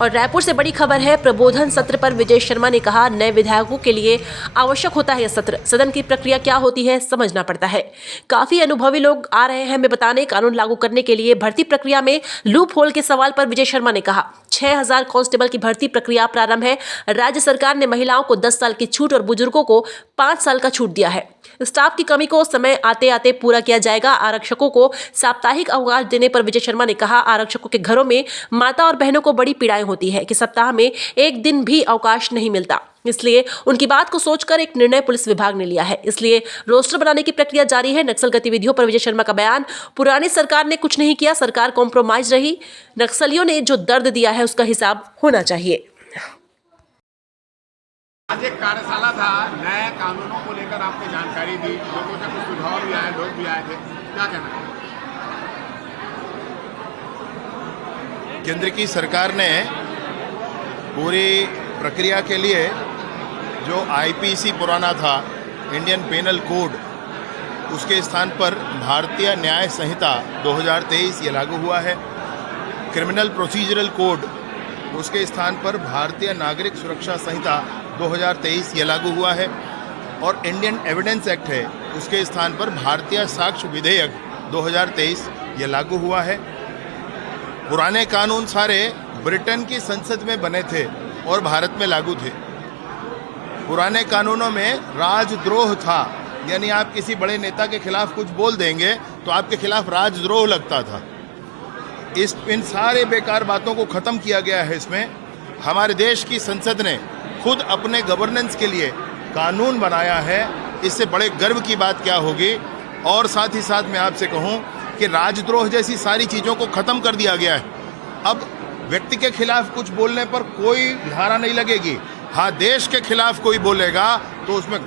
और रायपुर से बड़ी खबर है, प्रबोधन सत्र पर विजय शर्मा ने कहा, नए विधायकों के लिए आवश्यक होता है यह सत्र। सदन की प्रक्रिया क्या होती है समझना पड़ता है। काफी अनुभवी लोग आ रहे हैं हमें बताने। कानून लागू करने के लिए भर्ती प्रक्रिया में लूप होल के सवाल पर विजय शर्मा ने कहा, 6000 कांस्टेबल की भर्ती प्रक्रिया प्रारंभ है। राज्य सरकार ने महिलाओं को 10 साल की छूट और बुजुर्गों को 5 साल का छूट दिया है। स्टाफ की कमी को समय आते आते पूरा किया जाएगा। आरक्षकों को साप्ताहिक अवकाश देने पर विजय शर्मा ने कहा, आरक्षकों के घरों में माता और बहनों को बड़ी पीड़ाएं होती है कि सप्ताह में एक दिन भी अवकाश नहीं मिलता। इसलिए उनकी बात को सोचकर एक निर्णय पुलिस विभाग ने लिया है। इसलिए रोस्टर बनाने की प्रक्रिया जारी है। नक्सल गतिविधियों पर विजय शर्मा का बयान, पुरानी सरकार ने कुछ नहीं किया, सरकार कॉम्प्रोमाइज रही। नक्सलियों ने जो दर्द दिया है उसका हिसाब होना चाहिए। आज एक कार्यशाला था, नए कानूनों को लेकर आपने जानकारी दी, लोगों से कुछ सुझाव भी आए, लोग भी आए थे, क्या कहना है? केंद्र की सरकार ने पूरी प्रक्रिया के लिए जो आईपीसी पुराना था, इंडियन पेनल कोड, उसके स्थान पर भारतीय न्याय संहिता 2023 ये लागू हुआ है। क्रिमिनल प्रोसीजरल कोड, उसके स्थान पर भारतीय नागरिक सुरक्षा संहिता 2023 ये लागू हुआ है। और इंडियन एविडेंस एक्ट है, उसके स्थान पर भारतीय साक्ष्य विधेयक 2023 ये लागू हुआ है। पुराने कानून सारे ब्रिटेन की संसद में बने थे और भारत में लागू थे। पुराने कानूनों में राजद्रोह था, यानी आप किसी बड़े नेता के खिलाफ कुछ बोल देंगे तो आपके खिलाफ राजद्रोह लगता था। इन सारे बेकार बातों को ख़त्म किया गया है। इसमें हमारे देश की संसद ने खुद अपने गवर्नेंस के लिए कानून बनाया है। इससे बड़े गर्व की बात क्या होगी। और साथ ही साथ मैं आपसे कहूं कि राजद्रोह जैसी सारी चीज़ों को ख़त्म कर दिया गया है। अब व्यक्ति के खिलाफ कुछ बोलने पर कोई धारा नहीं लगेगी। हाँ, देश के खिलाफ कोई बोलेगा तो उसमें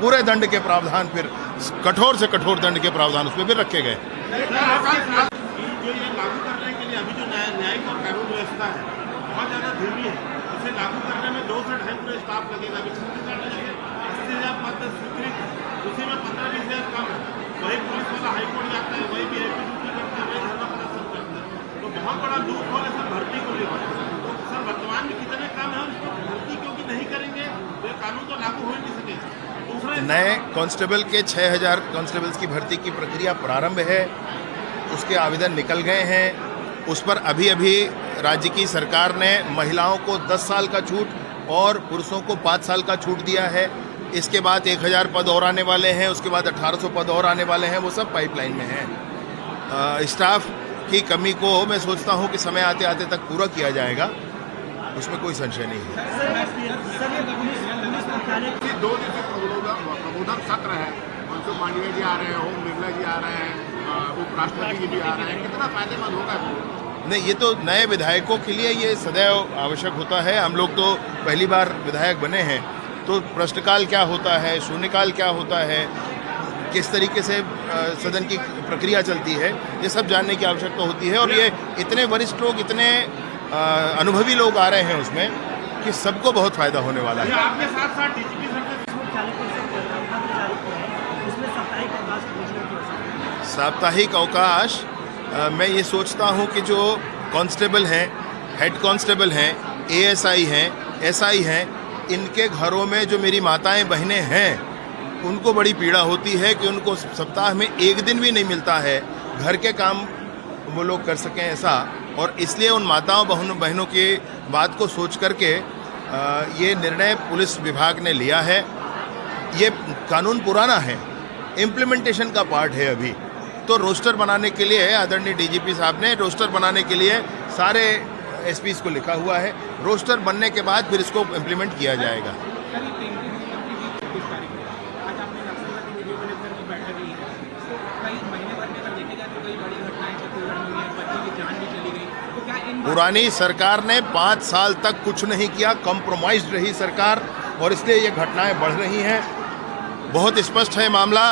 पूरे दंड के प्रावधान, फिर कठोर से कठोर दंड के प्रावधान उसमें भी रखे गए। जो ये लागू करने के लिए अभी जो न्यायिक और कानून व्यवस्था है बहुत ज़्यादा धीमी है, उसे लागू करने में 2 से 2.5 पूरे स्टाफ लगेगा। अभी 80,000 पद स्वीकृत, उसी में 15-20,000 कम है। वही पुलिस वाला हाईकोर्ट जाता है, वही वीआईपी ड्यूटी करता है, वही धरना प्रदर्शन करता है। तो बहुत बड़ा लूप होल है सर भर्ती को लेकर। तो सर वर्तमान में कितने काम है और इसको भर्ती क्योंकि नहीं करेंगे तो ये कानून तो लागू हो ही नहीं सकेगा। नए कांस्टेबल के 6000 कांस्टेबल्स की भर्ती की प्रक्रिया प्रारंभ है। उसके आवेदन निकल गए हैं। उस पर अभी अभी राज्य की सरकार ने महिलाओं को 10 साल का छूट और पुरुषों को 5 साल का छूट दिया है। इसके बाद 1000 पद और आने वाले हैं, उसके बाद 1800 पद और आने वाले हैं, वो सब पाइपलाइन में हैं। स्टाफ की कमी को मैं सोचता हूं कि समय आते आते तक पूरा किया जाएगा, उसमें कोई संशय नहीं है। 2 दिन से प्रबोधन सत्र है, मनसुख मांडविया जी आ रहे हैं, ओम बिरला जी आ रहे हैं, उपराष्ट्रपति जी भी आ रहे हैं, कितना फायदेमंद होगा? नहीं, ये तो नए विधायकों के लिए ये सदैव आवश्यक होता है। हम लोग तो पहली बार विधायक बने हैं, तो प्रश्नकाल क्या होता है, शून्यकाल क्या होता है, किस तरीके से सदन की प्रक्रिया चलती है, ये सब जानने की आवश्यकता होती है। और ये इतने वरिष्ठ लोग, इतने अनुभवी लोग आ रहे हैं उसमें कि सबको बहुत फायदा होने वाला है। आपके साथ साथ डीजीपी साप्ताहिक अवकाश मैं ये सोचता हूँ कि जो कांस्टेबल हैं, हेड कांस्टेबल हैं, एएसआई हैं, एसआई हैं, इनके घरों में जो मेरी माताएं बहनें हैं, उनको बड़ी पीड़ा होती है कि उनको सप्ताह में एक दिन भी नहीं मिलता है घर के काम वो लोग कर सकें ऐसा। और इसलिए उन माताओं बहनों की बात को सोच करके ये निर्णय पुलिस विभाग ने लिया है। ये कानून पुराना है, इम्प्लीमेंटेशन का पार्ट है अभी। तो रोस्टर बनाने के लिए आदरणीय डीजीपी साहब ने रोस्टर बनाने के लिए सारे एसपीज को लिखा हुआ है। रोस्टर बनने के बाद फिर इसको इम्प्लीमेंट किया जाएगा। पुरानी सरकार ने 5 साल तक कुछ नहीं किया, कॉम्प्रोमाइज रही सरकार, और इसलिए ये घटनाएं बढ़ रही हैं। बहुत स्पष्ट है मामला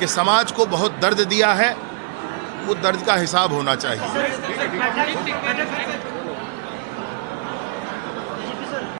कि समाज को बहुत दर्द दिया है, वो दर्द का हिसाब होना चाहिए।